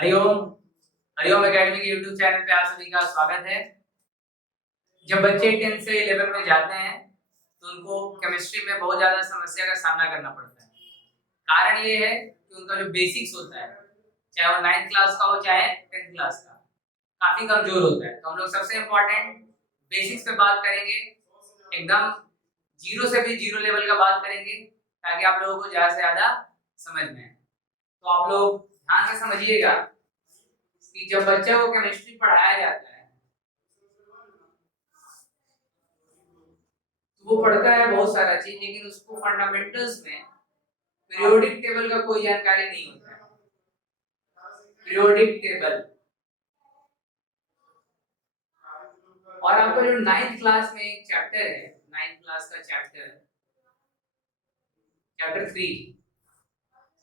Hariom. Hariom academy के YouTube channel पे आप सभी का स्वागत है। जब बच्चे 10 से 11 में जाते हैं तो उनको केमिस्ट्री में बहुत ज्यादा समस्या का सामना करना पड़ता है। कारण ये है कि उनका जो बेसिक्स होता है, चाहे वो 9th क्लास का हो चाहे 10th क्लास का, काफी कमजोर होता है। तो हम लोग सबसे इम्पोर्टेंट बेसिक्स पे बात करेंगे, एकदम जीरो से भी जीरो लेवल का बात करेंगे ताकि आप लोगों को ज्यादा से ज्यादा समझ में आए। तो आप लोग ध्यान से समझिएगा कि जब बच्चे को केमिस्ट्री पढ़ाया जाता है तो वो पढ़ता है बहुत सारा चीज, लेकिन उसको फंडामेंटल्स में पीरियोडिक टेबल का कोई जानकारी नहीं होता है। पीरियोडिक टेबल और आपका जो 9th क्लास में एक चैप्टर है, 9th क्लास का chapter 3,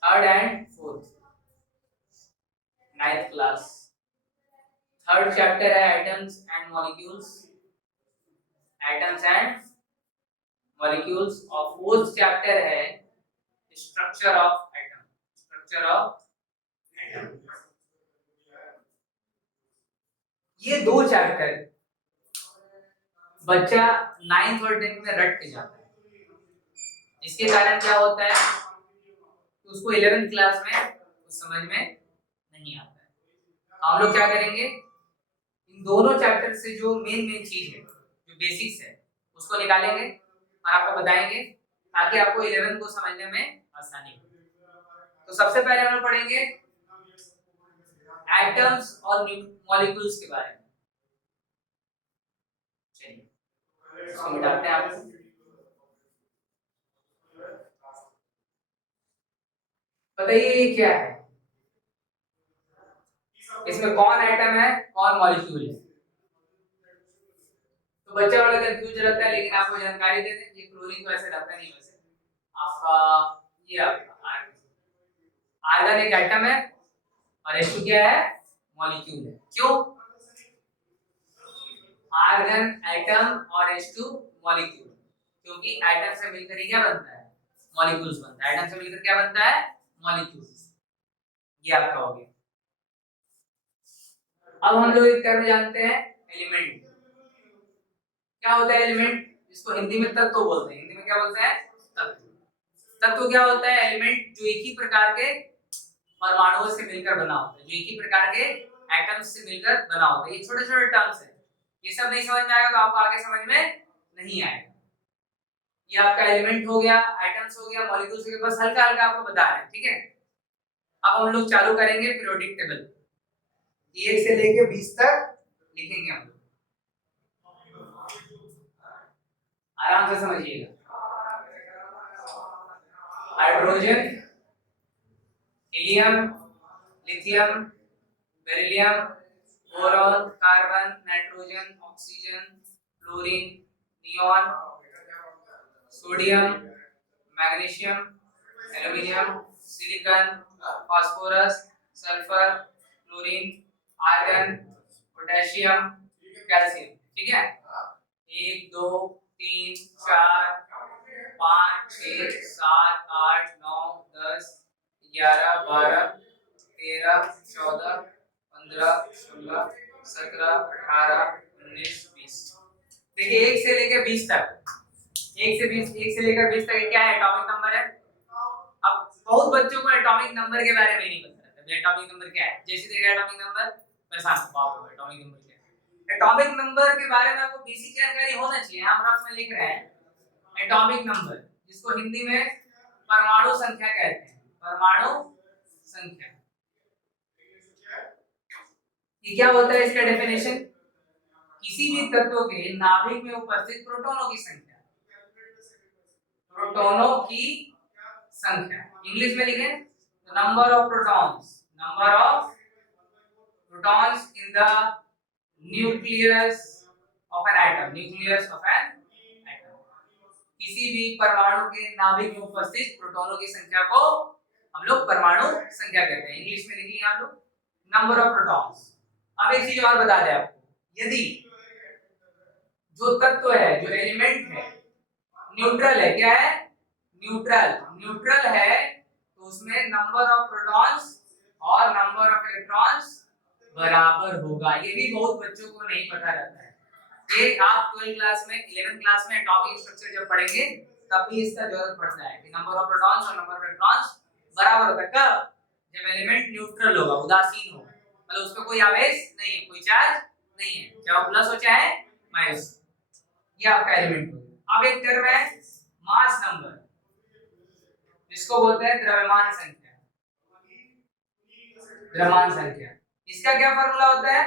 third and fourth, 9th class third chapter है atoms and molecules, atoms and molecules, और फोर्थ चैप्टर है structure of atom, structure of atom. ये दो चैप्टर बच्चा 9th और 10th में रट के जाता है। इसके कारण क्या होता है कि उसको 11th क्लास में कुछ समझ में नहीं आता है। हम लोग क्या करेंगे, इन दोनों चैप्टर से जो मेन चीज है, जो बेसिक्स है, उसको निकालेंगे और आपको बताएंगे ताकि आपको 11th को समझने में आसानी हो। तो सबसे पहले हम लोग पढ़ेंगे एटम्स और मॉलिक्यूल्स के बारे में। चलिए इसको मिटाते हैं। आपको बताइए ये क्या है, इसमें कौन एटम है कौन मॉलिक्यूल है। तो बच्चा बड़ा कंफ्यूज रहता है, लेकिन आपको जानकारी दे दें, ये क्लोरीन तो ऐसे रहता नहीं। वैसे आपका ये आपका आर्गन एक एटम है और H2 क्या है, मॉलिक्यूल है। क्यों आर्गन एटम और H2 मॉलिक्यूल? क्योंकि एटम से मिलकर ही क्या बनता है, मॉलिक्यूल्स बनता है। एटम से मिलकर क्या बनता है, मॉलिक्यूल्स। ये आपका हो गया। अब हम लोग एक टर्म जानते हैं एलिमेंट। क्या होता है एलिमेंट, जिसको हिंदी में तत्व बोलते हैं। हिंदी में क्या बोलते हैं, तत्व। तत्व क्या होता है, एलिमेंट जो एक ही प्रकार के परमाणुओं से मिलकर बना होता है, जो एक ही प्रकार के एटम्स से मिलकर बना होता है। ये छोटे छोटे टर्म्स है, ये सब नहीं समझ में आएगा तो आपको आगे समझ में नहीं आएगा। ये आपका एलिमेंट हो गया, एटम्स हो गया, मॉलिक्यूल्स हो गया, बस हल्का हल्का आपको बता रहे हैं, ठीक है। अब हम लोग चालू करेंगे पीरियोडिक टेबल, 1 से लेके 20 तक लिखेंगे हम लोग, आराम से समझिएगा। Hydrogen, helium, lithium, beryllium, boron, carbon, nitrogen, oxygen, fluorine, neon, sodium, magnesium, aluminium, silicon, phosphorus, sulphur, chlorine, iron, potassium, calcium. ठीक है, 1 2 3 4 5 6 7 8 9 10 11 12 13 14 15 16 17 18 19 20। देखिए 1 से लेकर 20 तक, 1 से लेकर 20 तक क्या है, एटॉमिक नंबर है। अब बहुत बच्चों को एटॉमिक नंबर के बारे में नहीं पता रहता है। एटॉमिक नंबर क्या है, जैसे देखा एटॉमिक नंबर वैसा आपको एटॉमिक नंबर क्या है। एटॉमिक नंबर के बारे में आपको बेसिक जानकारी होना चाहिए। हम रफ में लिख रहे हैं एटॉमिक नंबर, जिसको हिंदी में परमाणु संख्या कहते हैं। परमाणु संख्या, ये क्या होता है, इसका डेफिनेशन किसी भी तत्व के नाभिक में उपस्थित प्रोटॉनों की संख्या, प्रोटॉनों की संख्या। इंग्लिश में लिखें तो number of protons, number of protons in the nucleus of an atom, nucleus of an atom. किसी भी परमाणु के नाभिक में उपस्थित प्रोटॉनों की संख्या को हम लोग परमाणु संख्या कहते हैं। इंग्लिश में लिखिए आप लोग नंबर ऑफ प्रोटॉन्स। अब एक चीज और बता दें आपको, यदि जो तत्व है, जो एलिमेंट है, न्यूट्रल है, क्या है, न्यूट्रल है, तो उसमें नंबर ऑफ प्रोटॉन्स और नंबर ऑफ इलेक्ट्रॉन्स बराबर होगा। ये भी बहुत बच्चों को नहीं पता रहता है। ये आप 12 क्लास में 11 क्लास में एटॉमिक स्ट्रक्चर जब पढ़ेंगे तब भी इसका जरूरत पड़ता है कि नंबर ऑफ प्रोटॉन्स और नंबर ऑफ इलेक्ट्रॉन्स बराबर होता है। कब? जब एलिमेंट न्यूट्रल होगा, उदासीन होगा, मतलब उसमें कोई आवेश नहीं है, कोई चार्ज नहीं है, चाहे प्लस हो चाहे माइनस। ये आपका एलिमेंट होगा। अब एक टर्म है मास नंबर, जिसको बोलते हैं द्रव्यमान संख्या। द्रव्यमान संख्या, इसका क्या फार्मूला होता है?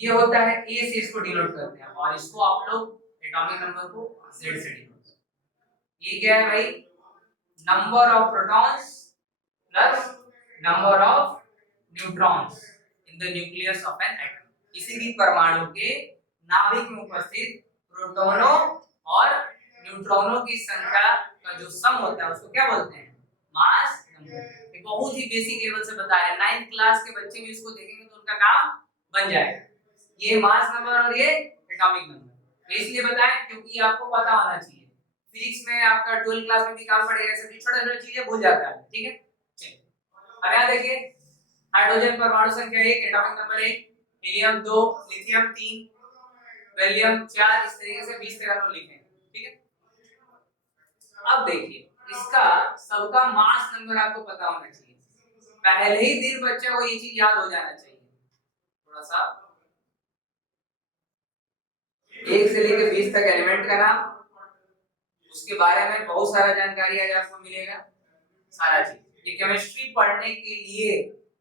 ये होता है ए से इसको डिनोट करते हैं और इसको आप लोग एटॉमिक नंबर को Z से डिनोट करते हैं। ये क्या है भाई? Number of protons plus number of neutrons in the nucleus of an atom. किसी भी परमाणु के नाभिक में उपस्थित प्रोटॉनों और न्यूट्रॉनों की संख्या का जो सम होता है उसको क्या बोलते हैं? Mass number. ये बहुत ही बेसिक लेवल से बता रहे हैं, 9th क्लास के बच्चे भी इसको देखेंगे तो उनका काम बन जाएगा। ये मास नंबर और ये एटॉमिक नंबर इसलिए बताएं क्योंकि ये आपको पता होना चाहिए। फिजिक्स में आपका 12 क्लास में भी काम पड़ेगा, ऐसे छोटा छोटा चीजें भूल जाता है। ठीक है, चलिए अब यहाँ देखिए, हाइड्रोजन परमाणु संख्या 1, atomic number 1, helium 2, lithium 3, beryllium 4, इस तरीके से 20 तरह को लिखें। ठीक है, अब देखिए इसका सबका मास नंबर आपको पता होना चाहिए। पहले ही दिन बच्चे को ये चीज याद हो जाना चाहिए। थोड़ा सा 1 से लेकर 20 तक एलिमेंट का नाम, उसके बारे में बहुत सारा जानकारी आज आपको मिलेगा, सारा चीज। ये केमिस्ट्री पढ़ने के लिए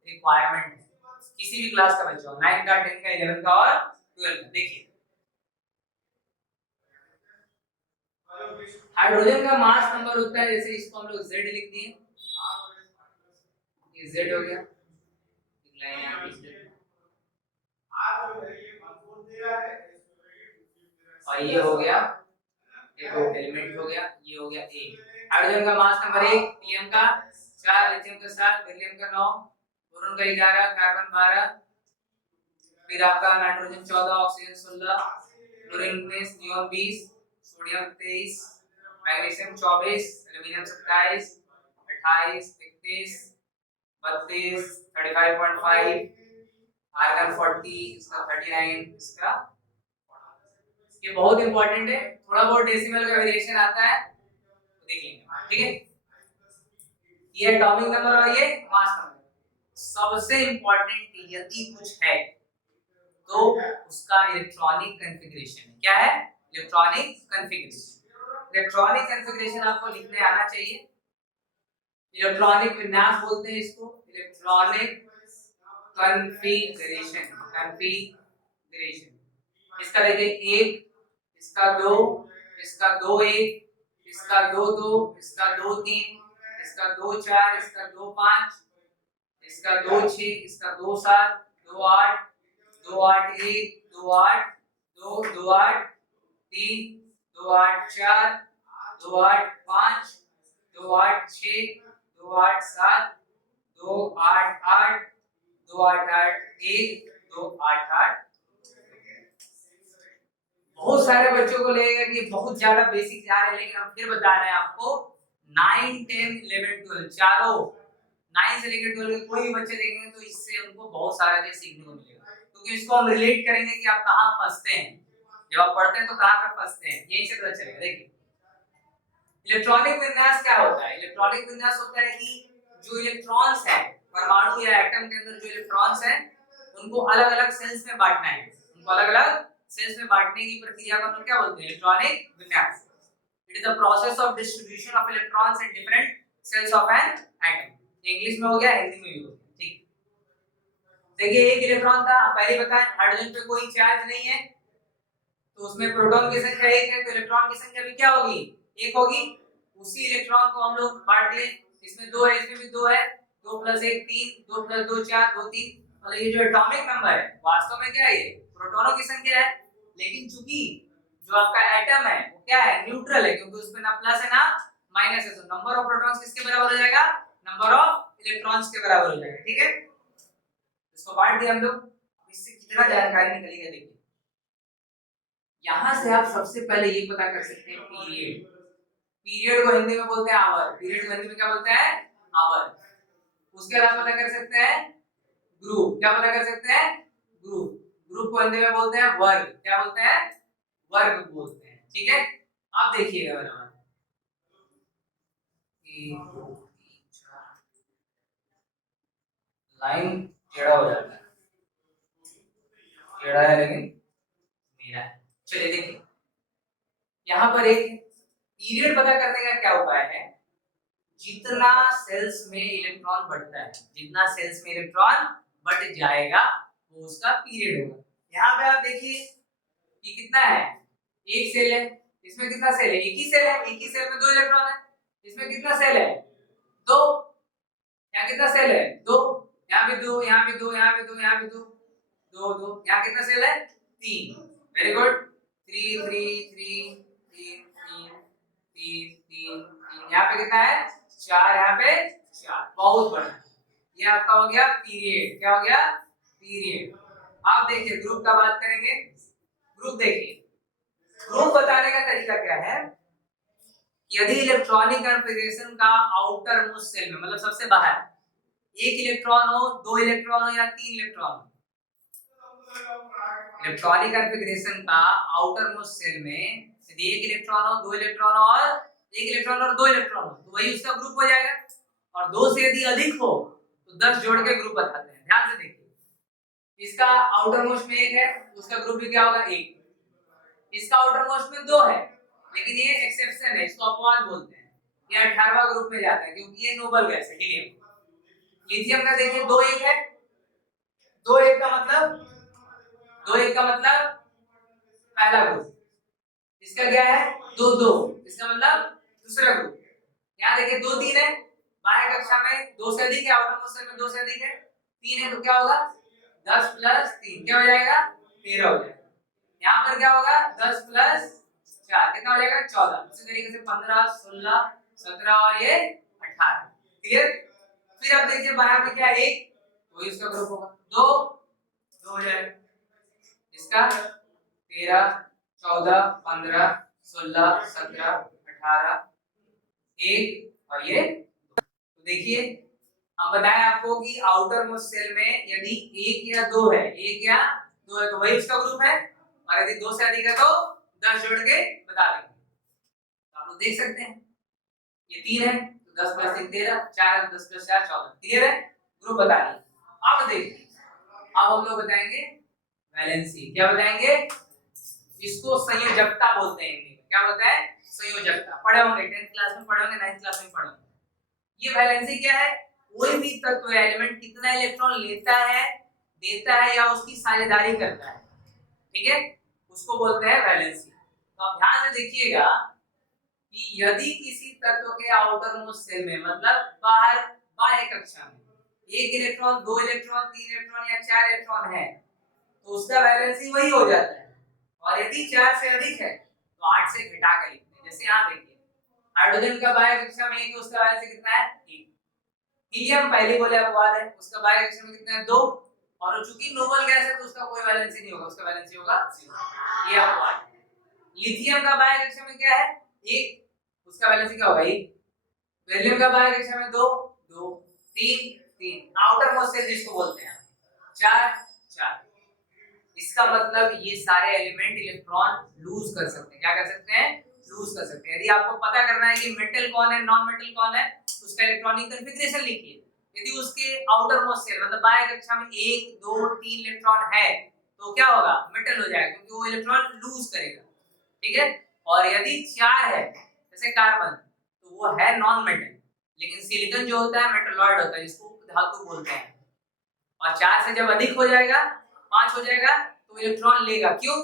रिक्वायरमेंट है, किसी भी क्लास का बच्चा हो, 9 का 10 का 11 का और 12 का। देखिए हाइड्रोजन का मास नंबर होता है, जैसे इसको हम लोग Z लिख दिए, ये Z हो गया, लाइन यहाँ पे और ये हो गया, ये तो एलिमेंट हो गया, ये हो गया A। हाइड्रोजन का मास नंबर 1, हीलियम का 4, लिथियम का 7, बेरिलियम का 9, बोरॉन का 11, कार्बन 12, फिर आपका nitrogen 14, oxygen 16, chlorine 19, neon 20, sodium 23, magnesium 24, aluminium 27, 28, 31, 32, 35.5, argon 40, इसका 39, इसका ये बहुत इंपॉर्टेंट है। थोड़ा बहुत डेसिमल का वेरिएशन आता है तो देख लेंगे। ठीक है, ये एटॉमिक नंबर और ये मास नंबर। सबसे इंपॉर्टेंट यदि कुछ है तो उसका इलेक्ट्रॉनिक कॉन्फ़िगरेशन है। क्या है? Electronic configuration. इलेक्ट्रॉनिक कॉन्फ़िगरेशन आपको लिखने आना चाहिए। इलेक्ट्रॉनिक विन्यास बोलते हैं इसको, इलेक्ट्रॉनिक कॉन्फ़िगरेशन। कॉन्फ़िगरेशन इसका देखिए 1, इसका 2, इसका 2 1, इसका 2 2, इसका 2 3, इसका 2 4, इसका 2 5, इसका 2 6, इसका 2 7, 2 8, 2 8 1, 2 8, 2 2 8 3, 2 8 4, 2 8 5, 2 8 6, 2 8 7, 2 8 8, 2 8 8 1, 2 8 8। बहुत सारे बच्चों को लगेगा कि बहुत ज्यादा बेसिक जा रहे हैं, लेकिन हम फिर बता रहे हैं आपको 9 10 11 12 चारों 9 से लेकर 12 के कोई भी बच्चे देखेंगे तो इससे उनको बहुत सारा चीज सीखने को मिलेगा, क्योंकि इसको हम रिलेट करेंगे कि आप कहाँ फंसते हैं, जब आप पढ़ते हैं तो कहाँ पर फंसते हैं, यही से पता चलेगा। देखिए इलेक्ट्रॉनिक विन्यास क्या होता है? इलेक्ट्रॉनिक विन्यास होता है कि जो इलेक्ट्रॉन्स है परमाणु या एटम के अंदर, जो इलेक्ट्रॉन्स हैं उनको अलग अलग सेल्स में बांटना है, उनको अलग अलग सेल्स में बांटने की प्रक्रिया को हम लोग क्या बोलते हैं? इलेक्ट्रॉनिक विन्यास। It is the process of distribution of electrons in different cells of an atom. English में हो गया, हिंदी में भी हो गया। ठीक, देखिए एक इलेक्ट्रॉन था, पहले बताएं हाइड्रोजन पे कोई चार्ज नहीं है तो उसमें प्रोटॉन की संख्या 1 है, तो इलेक्ट्रॉन की संख्या भी क्या होगी? 1 होगी। उसी इलेक्ट्रॉन को हम लोग बांट लें, इसमें 2 है, इसमें भी 2 है, 2 + 1 3, 2 + 2 4, 2 3, मतलब ये जो एटॉमिक नंबर है वास्तव में क्या है? ये प्रोटॉनों की संख्या है, लेकिन चूंकि जो आपका एटम है वो क्या है? न्यूट्रल है, क्योंकि उसमें ना प्लस है ना माइनस है, तो नंबर ऑफ प्रोटॉन्स किसके बराबर हो जाएगा? नंबर ऑफ इलेक्ट्रॉन्स के बराबर हो जाएगा। ठीक है, इसको बांट दिया हम लोग। इससे कितना जानकारी निकलेगा देखिए, यहां से आप सबसे पहले ये पता कर सकते हैं पीरियड। पीरियड को हिंदी में बोलते हैं आवर। पीरियड को हिंदी में क्या बोलते हैं? आवर। उसके अलावा पता कर सकते हैं ग्रुप। क्या पता कर सकते हैं? ग्रुप। ग्रुप को हिंदी में बोलते हैं वर्ग। क्या बोलते हैं? वर्ग बोलते हैं। ठीक है, आप देखिएगा बराबर, लाइन टेढ़ा हो जाता है, टेढ़ा है लेकिन मेरा है। चलिए देखिए, यहाँ पर एक पीरियड पता करने का क्या उपाय है? जितना सेल्स में इलेक्ट्रॉन बढ़ता है, जितना सेल्स में इलेक्ट्रॉन बढ़ जाएगा वो उसका पीरियड होगा। यहाँ पे आप देखिए कि कितना है, एक सेल है, इसमें कितना सेल है? एक ही सेल है, एक ही सेल में दो इलेक्ट्रॉन है। इसमें कितना सेल है? दो। यहाँ कितना सेल है? दो। यहाँ भी दो, यहाँ भी दो, यहाँ भी दो, यहाँ भी दो, दो दो। यहाँ कितना सेल है? तीन। Very good. Three three three तीन तीन तीन तीन तीन। यहाँ पे कितना है? चार। यहाँ पे चार। बहुत बड़ा। ये आपका हो गया पीरियड। क्या हो गया? पीरियड। आप देखिए ग्रुप का बात करेंगे। ग्रुप देखिए, ग्रुप बताने का तरीका क्या है? यदि इलेक्ट्रॉनिक कॉन्फ़िगरेशन का आउटर मोस्ट सेल में, मतलब सबसे बाहर, एक इलेक्ट्रॉन हो, दो इलेक्ट्रॉन हो या तीन इलेक्ट्रॉन हो, इलेक्ट्रॉनिक कॉन्फ़िगरेशन का आउटर मोस्ट सेल में यदि एक इलेक्ट्रॉन हो, दो इलेक्ट्रॉन हो और एक इलेक्ट्रॉन और दो इलेक्ट्रॉन हो, तो वही उसका ग्रुप हो जाएगा। और दो से यदि अधिक हो तो 10 जोड़ के ग्रुप बताते हैं। ध्यान से देखिए, इसका आउटर मोस्ट में एक है, उसका ग्रुप भी क्या होगा? एक। इसका आउटर मोस्ट में दो है, लेकिन ये एक्सेप्शन है, इसको अपवाद बोलते हैं। ये 18वां ग्रुप में जाता है क्योंकि ये नोबल गैस है, हीलियम। लिथियम का देखिए दो एक है, दो एक का मतलब, दो एक का मतलब पहला ग्रुप। इसका क्या है? दो दो, इसका मतलब दूसरा ग्रुप। यहाँ देखिए दो तीन है, बाह्य कक्षा में दो से अधिक है, आउटर मोस्ट सेल में दो से अधिक है, तीन है, तो क्या होगा? 10 प्लस 3 क्या हो जाएगा? 13 हो जाएगा। यहाँ पर क्या होगा? 10 प्लस 4 कितना हो जाएगा? 14। उसी तरीके से 15 16 17 और ये 18। क्लियर? फिर अब देखिए बाहर में क्या है? एक, वही उसका ग्रुप होगा। दो, दो हो जाएगा, इसका 13 14 15 16 17 18 एक और ये। तो देखिए हम बताएं आपको कि आउटर मोस्ट सेल में यदि एक या दो है, एक या दो है तो वही उसका ग्रुप है, और यदि दो से अधिक है तो 10 जोड़ के बता देंगे। तो आप लोग देख सकते हैं ये तीन है तो 10 प्लस 3 13, 4 है तो 10 प्लस 4 14। क्लियर है? ग्रुप बता दिए। अब देखिए, अब हम लोग बताएंगे वैलेंसी। क्या बताएंगे? इसको संयोजकता बोलते हैं हिंदी में। क्या बोलते हैं? संयोजकता। पढ़े होंगे 10th क्लास में, पढ़े होंगे 9th क्लास में पढ़े होंगे। ये वैलेंसी क्या है? कोई भी तत्व या एलिमेंट कितना इलेक्ट्रॉन लेता है, देता है या उसकी साझेदारी करता है, ठीक है, उसको बोलते हैं वैलेंसी। तो आप ध्यान से देखिएगा कि यदि किसी तत्व के आउटर मोस्ट सेल में, मतलब बाहर बाह्य कक्षा में, एक इलेक्ट्रॉन, दो इलेक्ट्रॉन, तीन इलेक्ट्रॉन या चार इलेक्ट्रॉन है तो उसका वैलेंसी वही हो जाता है। और यदि 4 से अधिक है तो 8 से घटा कर लिखते हैं। जैसे यहाँ देखिए हाइड्रोजन का बाह्य कक्षा में 1 है, उसका वैलेंसी कितना है? 1। हीलियम पहले बोले अपवाद है, उसका बाह्य कक्षा में कितना है? 2। और चूंकि नोबल गैस है तो उसका कोई वैलेंसी नहीं होगा, उसका वैलेंसी होगा 0। ये अपवाद है। लिथियम का बाह्य कक्षा में क्या है? 1, उसका वैलेंसी क्या होगा? 1। बेरिलियम का बाह्य कक्षा में 2 2 3 3। आउटर मोस्ट सेल जिसको बोलते हैं 4 4। इसका मतलब ये सारे एलिमेंट इलेक्ट्रॉन लूज कर सकते हैं। क्या कर सकते हैं? लूज कर सकते हैं। यदि आपको पता करना है कि मेटल कौन है, नॉन मेटल कौन है, उसका इलेक्ट्रॉनिक कॉन्फ़िगरेशन लिखिए। यदि उसके आउटर मोस्ट सेल मतलब बाह्य कक्षा में 1 2 3 इलेक्ट्रॉन है तो क्या होगा? मेटल हो जाएगा क्योंकि वो इलेक्ट्रॉन लूज करेगा। ठीक है? और यदि 4 है जैसे कार्बन तो वो है नॉन मेटल, लेकिन सिलिकॉन जो होता है मेटलॉइड होता है, जिसको धातु बोलते हैं। और 4 से जब अधिक हो जाएगा, 5 हो जाएगा तो इलेक्ट्रॉन लेगा। क्यों?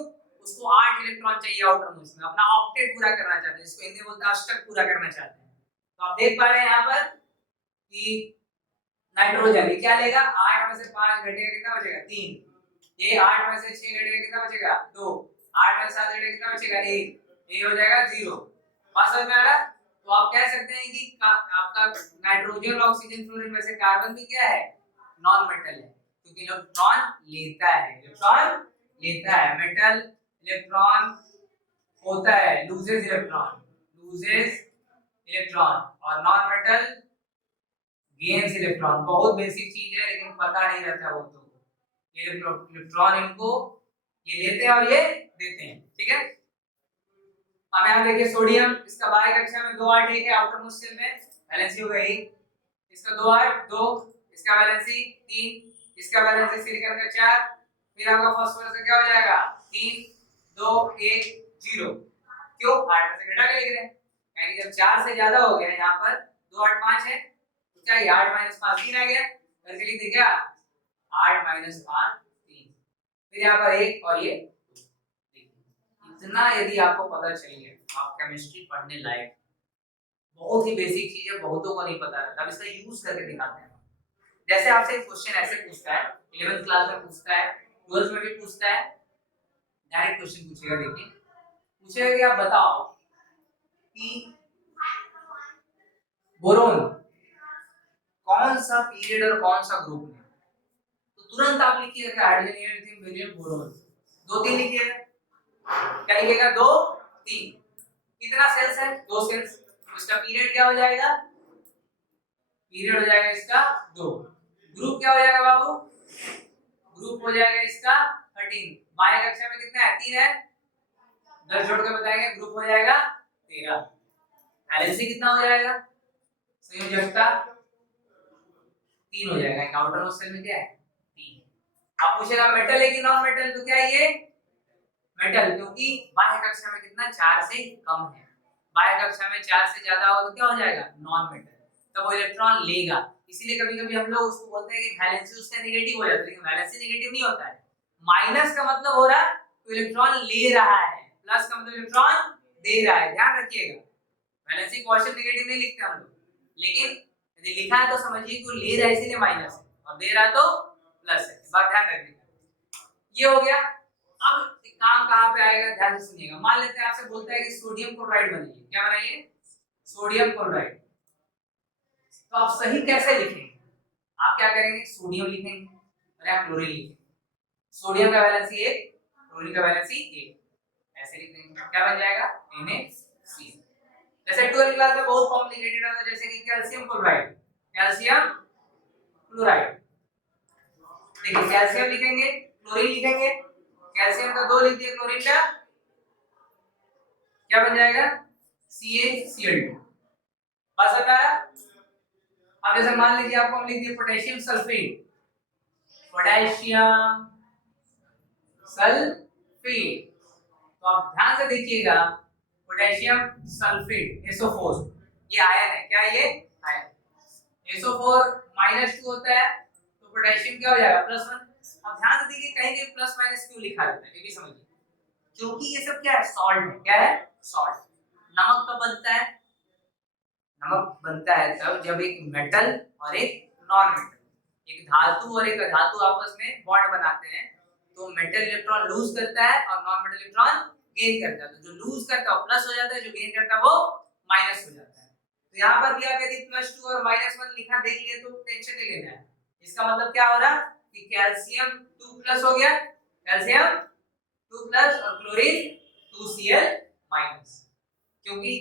उसको 8 इलेक्ट्रॉन चाहिए आउटर मोस्ट में, अपना ऑक्टेट पूरा करना चाहते हैं, इसको हिंदी में बोलते हैं अष्टक पूरा करना चाहते हैं। तो आप देख पा रहे हैं यहाँ पर कि नाइट्रोजन ये क्या लेगा? 8 में से 5 घटेगा कितना बचेगा? 3। ये 8 में से 6 घटेगा कितना बचेगा? 2। 8 में से 7 घटेगा कितना बचेगा? 1। ये हो जाएगा 0। बात समझ में आ रहा? तो आप कह सकते हैं कि आपका नाइट्रोजन, ऑक्सीजन, फ्लोरीन में से कार्बन भी क्या है? नॉन मेटल है, क्योंकि इलेक्ट्रॉन लेता है। इलेक्ट्रॉन लेता है। मेटल इलेक्ट्रॉन होता है, लूजेस इलेक्ट्रॉन, लूजेस इलेक्ट्रॉन। और नॉन मेटल गेन्स इलेक्ट्रॉन, बहुत बेसिक चीज है लेकिन पता नहीं रहता वो तो। ये इलेक्ट्रॉन इनको ये लेते हैं और ये देते हैं, ठीक है। अब यहाँ देखिए सोडियम, इसका बाय कक्षा में 2 8 एक है आउटर मोस्ट शेल में, वैलेंसी हो गई, इसका 2 8 2, इसका वैलेंसी 3, इसका वैलेंसी सिलिकॉन का 4, फिर आपका फास्फोरस का क्या हो जाएगा 3 2 1 0। क्यों 8 में से घटा के लिख रहे हैं, यानी जब 4 से ज्यादा हो गया यहाँ पर 2 8 5 है तो क्या ये 8 5 3 आ गया, करके लिख दे क्या 8 5 3, फिर यहाँ पर 1 और ये। इतना यदि आपको पता चल गया आप केमिस्ट्री पढ़ने लायक, बहुत ही बेसिक चीज है, बहुतों को नहीं पता है, तब इसका यूज करके दिखाते हैं। जैसे आपसे एक क्वेश्चन ऐसे पूछता है 11th क्लास में पूछता है, 12th में भी पूछता है, डायरेक्ट क्वेश्चन पूछेगा, देखिए पूछेगा कि आप बताओ कि बोरोन कौन सा पीरियड और कौन सा ग्रुप है, तो तुरंत आप लिखिएगा हाइड्रोजन हीलियम बेरिलियम बोरोन, 2 3 लिखिएगा, क्या लिखिएगा 2 3, कितना सेल्स है 2 सेल्स, इसका पीरियड क्या हो जाएगा, पीरियड हो जाएगा इसका 2, ग्रुप क्या हो जाएगा बाबू, ग्रुप हो जाएगा इसका 13, बाह्य कक्षा में कितना है 3 है, 10 जोड़ के बताएंगे, ग्रुप हो जाएगा 13, वैलेंसी कितना हो जाएगा, संयोजकता 3 हो जाएगा, काउंटर मोस्ट सेल में क्या है 3। अब पूछेगा मेटल है कि नॉन मेटल, तो क्या है ये मेटल, क्योंकि बाह्य कक्षा में कितना 4 से कम है, बाह्य कक्षा में 4 से ज्यादा हो तो क्या हो जाएगा नॉन मेटल, तब वो इलेक्ट्रॉन लेगा। इसीलिए कभी-कभी हम लोग उसको बोलते हैं कि वैलेंसी उसका नेगेटिव हो जाता है, लेकिन वैलेंसी नेगेटिव नहीं होता है, माइनस का मतलब हो रहा है तो इलेक्ट्रॉन ले रहा है, प्लस का मतलब इलेक्ट्रॉन दे रहा है, ध्यान रखिएगा। वैलेंसी क्वेश्चन नेगेटिव नहीं लिखते हम लोग, लेकिन यदि लिखा है तो समझिए कि वो ले रहा है इसलिए माइनस है और दे रहा है तो प्लस है, इस बात ध्यान रखिएगा। ये हो गया। अब काम कहां पे आएगा, ध्यान से सुनिएगा। मान लेते हैं आपसे बोलता है कि सोडियम क्लोराइड बनाइए, क्या बनाइए सोडियम क्लोराइड, तो आप सही कैसे लिखेंगे, आप क्या करेंगे सोडियम लिखेंगे और या क्लोरीन लिखेंगे, सोडियम का वैलेंसी 1, क्लोरीन का वैलेंसी 1, ऐसे लिख देंगे, क्या बन जाएगा NaCl। जैसे 12th क्लास में बहुत कॉम्प्लिकेटेड है, जैसे कि कैल्शियम क्लोराइड, कैल्शियम क्लोराइड, देखिए कैल्शियम लिखेंगे क्लोरीन लिखेंगे, कैल्शियम का 2 लिख दिए, क्लोरीन का क्या बन जाएगा CaCl2, बस बता रहा। अब जैसे मान लीजिए आपको हम लिख दिए पोटेशियम सल्फेट, पोटेशियम सल्फेट, तो आप ध्यान से देखिएगा पोटेशियम सल्फेट SO4, ये आयन है, क्या ये आयन, SO4 -2 होता है तो पोटेशियम क्या हो जाएगा +1। अब ध्यान से देखिए कहीं भी प्लस माइनस क्यों लिखा रहता है, ये भी समझिए, क्योंकि ये सब क्या है सॉल्ट है, क्या है सॉल्ट। नमक कब बनता है, नमक बनता है तब जब एक मेटल और एक नॉन मेटल, एक धातु और एक अधातु आपस में बॉन्ड बनाते हैं, तो मेटल इलेक्ट्रॉन लूज करता है और नॉन मेटल इलेक्ट्रॉन गेन करता है, तो जो लूज करता है वो प्लस हो जाता है, जो गेन करता है वो माइनस हो जाता है। तो यहाँ पर भी आप यदि +2 और -1 लिखा देख लिए तो टेंशन नहीं लेना है, इसका मतलब क्या हो रहा कि कैल्शियम 2+ हो गया, कैल्शियम 2+ और क्लोरीन 2Cl-, क्योंकि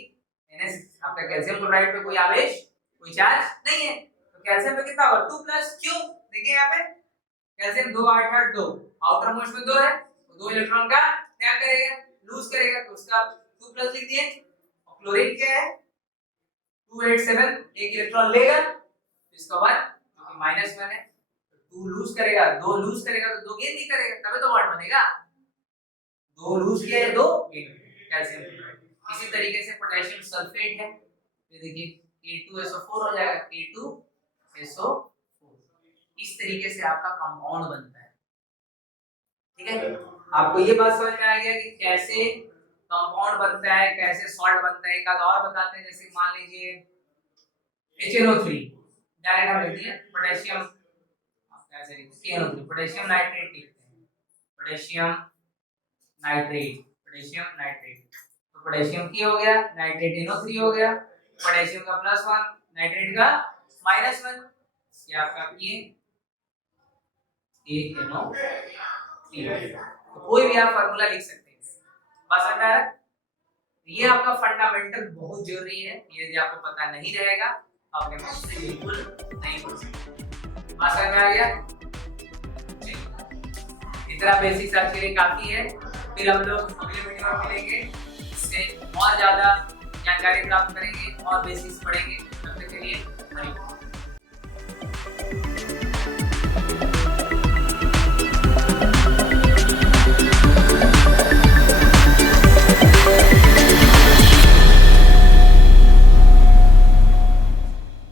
आपका कैल्शियम क्लोराइड पे कोई आवेश कोई चार्ज नहीं है, तो कैल्शियम पे कितना होगा 2+, क्यों देखिए यहाँ पे कैल्शियम 2 8 8 2, आउटर मोस्ट में 2 है तो 2 इलेक्ट्रॉन का क्या करेगा लूज करेगा, तो उसका 2+ लिख दिए। और क्लोरीन क्या है 2 8 7, एक इलेक्ट्रॉन लेगा तो इसका 1 क्योंकि -1 है, तो 2 लूज करेगा, 2 लूज करेगा तो 2 गेन नहीं करेगा, तभी तो बॉन्ड बनेगा, 2 लूज किया है 2 गेन, कैल्शियम क्लोराइड। इसी तरीके से पोटेशियम सल्फेट है, ये देखिए K2SO4 हो जाएगा, K2SO4, इस तरीके से आपका कंपाउंड बनता है, ठीक है। आपको ये बात समझ में आ गया कि कैसे कंपाउंड बनता है, कैसे सॉल्ट बनता है। एक आध और बताते हैं, जैसे मान लीजिए HNO3, डायरेक्ट हम लिखते हैं पोटेशियम, कैसे लिखते हैं KNO3, पोटेशियम नाइट्रेट लिखते हैं, पोटेशियम नाइट्रेट, पोटेशियम नाइट्रेट, तो पोटेशियम की हो गया, नाइट्रेट NO3 हो गया, पोटेशियम का +1 नाइट्रेट का -1, ये आपका NO3, तो कोई भी आप फार्मूला लिख सकते हैं, बस समझ आ रहा है। ये आपका फंडामेंटल बहुत जरूरी है, यदि आपको पता नहीं रहेगा आप केमिस्ट्री बिल्कुल नहीं पढ़ सकते। बात समझ में आ गया? इतना बेसिक्स आपके लिए काफी है। फिर हम लोग अगले वीडियो में मिलेंगे, इससे और ज्यादा जानकारी प्राप्त करेंगे और बेसिक्स पढ़ेंगे। तब तक के लिए हरि बोल।